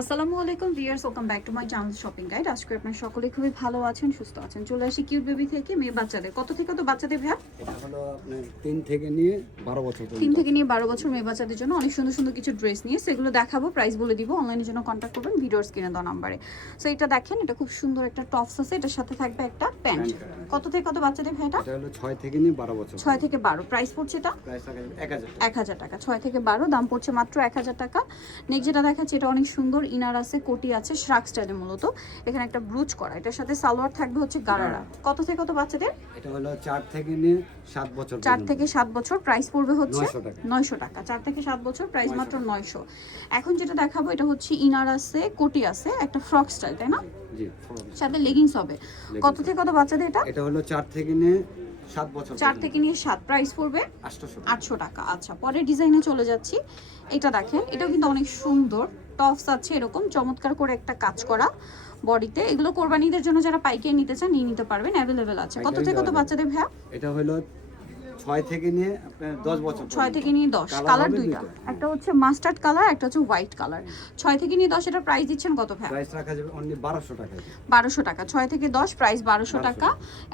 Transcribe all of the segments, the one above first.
আসসালামু আলাইকুম viewers, welcome back to my channel shopping guide. আজকে আপনারা সকলেই খুবই ভালো আছেন, সুস্থ আছেন। চলে আসি কিউট বেবি থেকে মেয়ে বাচ্চাদের। কত থেকে কত বাচ্চাদের ভাইয়া? এটা হলো আপনার 3 থেকে নিয়ে 12 বছর 3 পর্যন্ত। থেকে নিয়ে 12 বছর মেয়ে বাচ্চাদের জন্য অনেক সুন্দর সুন্দর কিছু ড্রেস নিয়ে সেগুলো দেখাবো, প্রাইস বলে দিব। অনলাইনের জন্য কন্ট্যাক্ট করবেন ভিডিওর স্ক্রিনে দেওয়া নাম্বারে। সো এটা দেখেন, এটা খুব সুন্দর একটা টপস আছে, এটার সাথে থাকবে একটা প্যান্ট। কত থেকে কত বাচ্চাদের ভাই এটা? এটা হলো 6 থেকে নিয়ে 12 বছর। 6 থেকে 12 প্রাইস পড়ছে এটা প্রাইস টাকা 1000 টাকা। 1000 টাকা। 6 থেকে 12 দাম পড়ছে মাত্র 1000 টাকা। নেক্সট যেটা দেখাচ্ছি, এটা অনেক সুন্দর, ইনার আছে, কোটি আছে, শ্রাক স্টাইলে মূলত। এখানে একটা ব্রুচ করা, এটার সাথে সালোয়ার থাকবে হচ্ছে গারারা। কত থেকে কত বাচ্চাদের? এটা হলো 4 থেকে নিয়ে 7 বছর 4 থেকে 7 বছর প্রাইস পড়বে হচ্ছে 900 টাকা। 900 টাকা। 4 থেকে 7 বছর প্রাইস মাত্র 900। এখন যেটা দেখাবো এটা হচ্ছে ইনার আছে, কোটি আছে, একটা ফ্রক স্টাইল, তাই না? জি। সাথে লেগিংস হবে। কত থেকে কত বাচ্চাদের এটা? এটা হলো 4 থেকে নিয়ে 7 বছর 4 থেকে নিয়ে 7 প্রাইস পড়বে 800 টাকা। আচ্ছা, পরের ডিজাইনে চলে যাচ্ছি। এটা দেখেন, এটাও কিন্তু অনেক সুন্দর টপস আছে, এরকম চমৎকার করে একটা কাজ করা বডিতে। এগুলো কোরবানিদের জন্য যারা পাইকারি নিতে চান নিয়ে নিতে পারবেন, অ্যাভেলেবেল আছে। কত থেকে কত বাচ্চাদের ভাইয়া? এটা হলো 6 থেকে নিয়ে আপনার 10 বছর 6 থেকে নিয়ে 10 কালার দুইটা, একটা হচ্ছে মাস্টার্ড কালার, একটা হচ্ছে হোয়াইট কালার। 6 থেকে নিয়ে 10 এটার প্রাইস দিচ্ছেন কত ভাই? প্রাইস রাখা যাবে অনলি 1200 টাকা। 1200 টাকা। 6 থেকে 10 প্রাইস 1200 টাকা।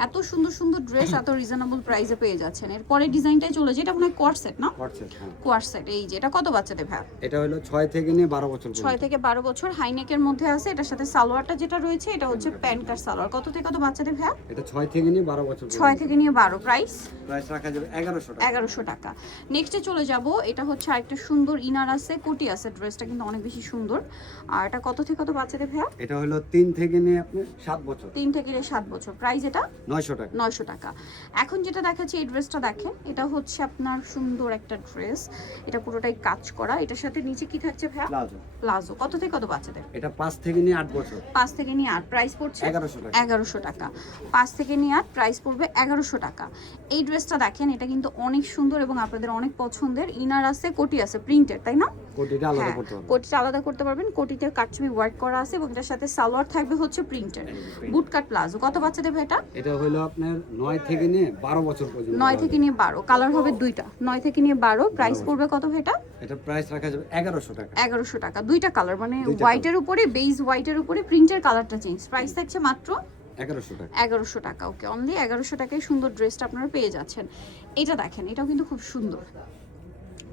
এত সুন্দর সুন্দর ড্রেস এত রিজনেবল প্রাইসে পেয়ে যাচ্ছেন। এরপরে ডিজাইনটাই চলে যায়, এটা মনে হয় কোয়ার সেট না? কোয়ার সেট, হ্যাঁ। কোয়ার সেট, এই যে এটা কত বাচ্চাদের ভাই? এটা হলো 6 থেকে নিয়ে 12 বছর 6 থেকে 12 বছর, হাইনেকের মধ্যে আছে। এটার সাথে সালোয়ারটা যেটা রয়েছে এটা হচ্ছে প্যান্ট কাট সালোয়ার। কত থেকে কত বাচ্চাদের ভাই? এটা 6 থেকে নিয়ে 12 বছর 6 থেকে নিয়ে 12 প্রাইস রাখা যাবে 1100 টাকা। 1100 টাকা। নেক্সটে চলে যাব, এটা হচ্ছে আরেকটা সুন্দর ইনার আছে, কোটি আছে, ড্রেসটা কিন্তু অনেক বেশি সুন্দর। আর এটা কত থেকে কত বাচ্চাদের ভাই? এটা হলো 3 থেকে নিয়ে আপনি 7 বছর 3 থেকে 7 বছর প্রাইস এটা 900 টাকা। 900 টাকা। এখন যেটা দেখাচ্ছি এই ড্রেসটা দেখেন, এটা হচ্ছে আপনার সুন্দর একটা ড্রেস, এটা পুরোটাই কাজ করা। এটার সাথে নিচে কি থাকছে ভাই? প্লাজো। প্লাজো। কত থেকে কত বাচ্চাদের? এটা 5 থেকে নিয়ে 8 বছর 5 থেকে নিয়ে 8 প্রাইস পড়ছে 1100 টাকা। 1100 টাকা। 5 থেকে নিয়ে 8 প্রাইস পড়বে 1100 টাকা। এই ড্রেসটা দেখেন, এটা কিন্তু অনেক সুন্দর এবং আপনাদের অনেক পছন্দের। ইনার আছে, কোটি আছে, প্রিন্টেড, তাই না? কোটিটা আলাদা হ্যাঁ, করতে হবে। কোটিটা আলাদা করতে পারবেন। কোটিতে কাটছবি ওয়ার্ক করা আছে এবং এটার সাথে সালোয়ার থাকবে হচ্ছে প্রিন্টেড, বুট কাট প্লাজো। কত বাচ্চা দেবে এটা? এটা হলো আপনার 9 থেকে নিয়ে 12 বছর পর্যন্ত। 9 থেকে নিয়ে 12 কালার হবে দুইটা। 9 থেকে নিয়ে 12 প্রাইস পড়বে কত ভাই এটা? এটা প্রাইস রাখা যাবে 1100 টাকা। 1100 টাকা। দুইটা কালার, মানে দুইটা হোয়াইটের উপরে, বেজ হোয়াইটের উপরে প্রিন্টের কালারটা চেঞ্জ। প্রাইস থাকছে মাত্র 1100 টাকা। 1100 টাকা। ওকে, অনলি 1100 টাকায় সুন্দর ড্রেসটা আপনারা পেয়ে যাচ্ছেন। এটা দেখেন, এটাও কিন্তু খুব সুন্দর।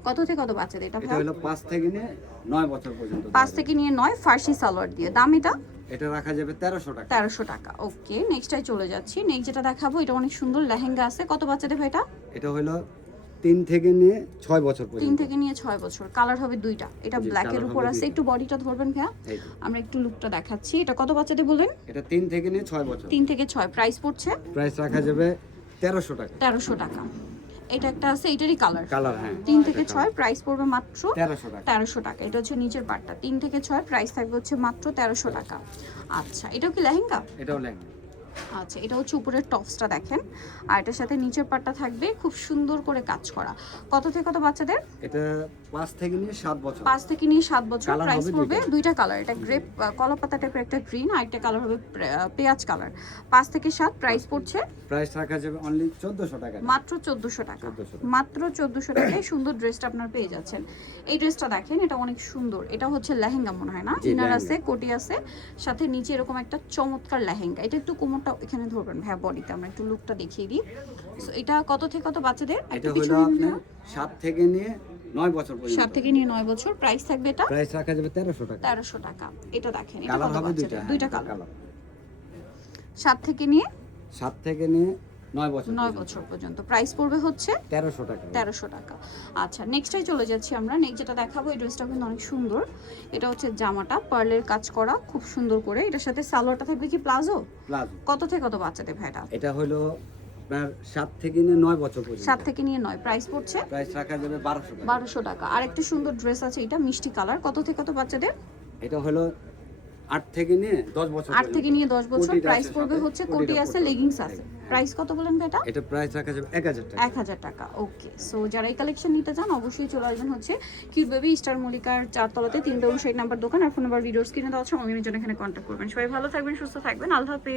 কত থেকে কত বাচ্চাদের এটা? এটা হলো 5 থেকে নিয়ে 9 বছর পর্যন্ত। 5 থেকে নিয়ে 9 ফার্সি সালোয়ার দিয়ে। দাম এটা এটা রাখা যাবে 1300 টাকা। 1300 টাকা। ওকে, নেক্সটটাই চলে যাচ্ছি। নেক্সট যেটা দেখাবো, এটা অনেক সুন্দর লেহেঙ্গা আছে। কত বাচ্চাদের ভাই এটা? এটা হলো 3 থেকে নিয়ে 6 বছর 3 পর্যন্ত। থেকে নিয়ে 6 বছর। কালার হবে দুইটা। এটা জি, ব্ল্যাক এর কালার উপর হবে আছে। দুইটা। একটু বডিটা ধরবেন ভাইয়া, এই যে। আমরা একটু লুকটা দেখাচ্ছি। এটা কত বাচ্চাদের বলেন? এটা 3 থেকে নিয়ে 6 বছর। 3 থেকে 6 প্রাইস পড়ছে প্রাইস রাখা যাবে 1300 টাকা। 1300 টাকা। এটা একটা আছে, এটারই কালার। কালার, হ্যাঁ। 3 থেকে 6 প্রাইস পড়বে মাত্র 1300 টাকা। 1300 টাকা। এটা হচ্ছে নিচের পার্টটা। 3 থেকে 6 প্রাইস থাকবে হচ্ছে মাত্র 1300 টাকা। আচ্ছা, এটাও কি লেহেঙ্গা? এটাও লেহেঙ্গা। আচ্ছা, এটা হচ্ছে উপরের টপসটা দেখেন, আর এটার সাথে নিচের পাটটা থাকবে খুব সুন্দর করে কাজ করা। কত থেকে কত বাচ্চাদের? এটা 5 থেকে নিয়ে 7 বছর। 5 থেকে নিয়ে 7 বছর। কালার প্রাইস হবে পড়বে দুইটা। দুইটা কালার, এটা গ্রেপ কলাপাতা টাইপের একটা গ্রিন, আর একটা কালার হবে পেঁয়াজ কালার। 5 থেকে 7 প্রাইস পড়ছে প্রাইস রাখা যাবে অনলি 1400 টাকা। মাত্র 1400 টাকা। 1400 মাত্র 1400 টাকায় সুন্দর ড্রেসটা আপনারা পেয়ে যাচ্ছেন। এই ড্রেসটা দেখেন, এটা অনেক সুন্দর। এটা হচ্ছে লেহেঙ্গা মনে হয় না? জি, ইনার লেহেঙ্গা। আছে, কোটি আছে, সাথে নিচে এরকম একটা চমৎকার লেহেঙ্গা। এটা একটু কোমরটা এখানে ধরবেন ভাইয়া, বডিতে আমরা একটু লুকটা দেখিয়ে দিই। সো এটা কত থেকে কত বাচ্চাদের? এটা একটু হলো পিছনে আপনার 7 থেকে নিয়ে 9 বছর পর্যন্ত। 7 থেকে নিয়ে 9 বছর। প্রাইস থাকবে এটা প্রাইস রাখা যাবে 1300 টাকা। 1300 টাকা। এটা দেখেন, এটা কালার কত হবে বাচ্চাদের? দুইটা। দুইটা হ্যাঁ, কালার। 7 থেকে নিয়ে 7 থেকে নিয়ে 9 বছর 9 বছর পর্যন্ত। প্রাইস পড়বে হচ্ছে 1300 টাকা। 1300 টাকা। আচ্ছা, নেক্সটটাই চলে যাচ্ছি আমরা। নেক্সট যেটা দেখাবো, এই ড্রেসটা কিন্তু অনেক সুন্দর। এটা হচ্ছে জামাটা পার্লের কাজ করা খুব সুন্দর করে। এটার সাথে সালোয়ারটা থাকবে কি প্লাজো? প্লাজো। কত থেকে কত বাচ্চাদের ভাইটা? এটা হলো আপনার 7 থেকে নিয়ে 9 বছর পর্যন্ত। 7 থেকে নিয়ে 9 প্রাইস পড়ছে প্রাইস রাখা যাবে 1200 টাকা। 1200 টাকা। আর একটা সুন্দর ড্রেস আছে, এটা মিষ্টি কালার। কত থেকে কত বাচ্চাদের? এটা হলো 8 থেকে নিয়ে 10 বছর 8 থেকে নিয়ে 10 বছর। কোটিটা প্রাইস আছে পড়বে সাথে, হচ্ছে, কোটিটা কোটি আছে, পড়বে। লেগিংস আছে। প্রাইস কত বলেন ভাইটা? এটা প্রাইস রাখা যাবে 1000 টাকা। 1000 টাকা। ওকে, সো যারা এই কালেকশন নিতে চান অবশ্যই চলে আসবেন হচ্ছে কিউট বেবি স্টার মল্লিকার 4 তলাতে 359 নাম্বার দোকান। আর ফোন নাম্বার ভিডিওস কিনে দেওয়া আছে, অনলাইনের জন্য এখানে কন্ট্যাক্ট করবেন। সবাই ভালো থাকবেন, সুস্থ থাকবেন। আল্লাহ হাফেজ।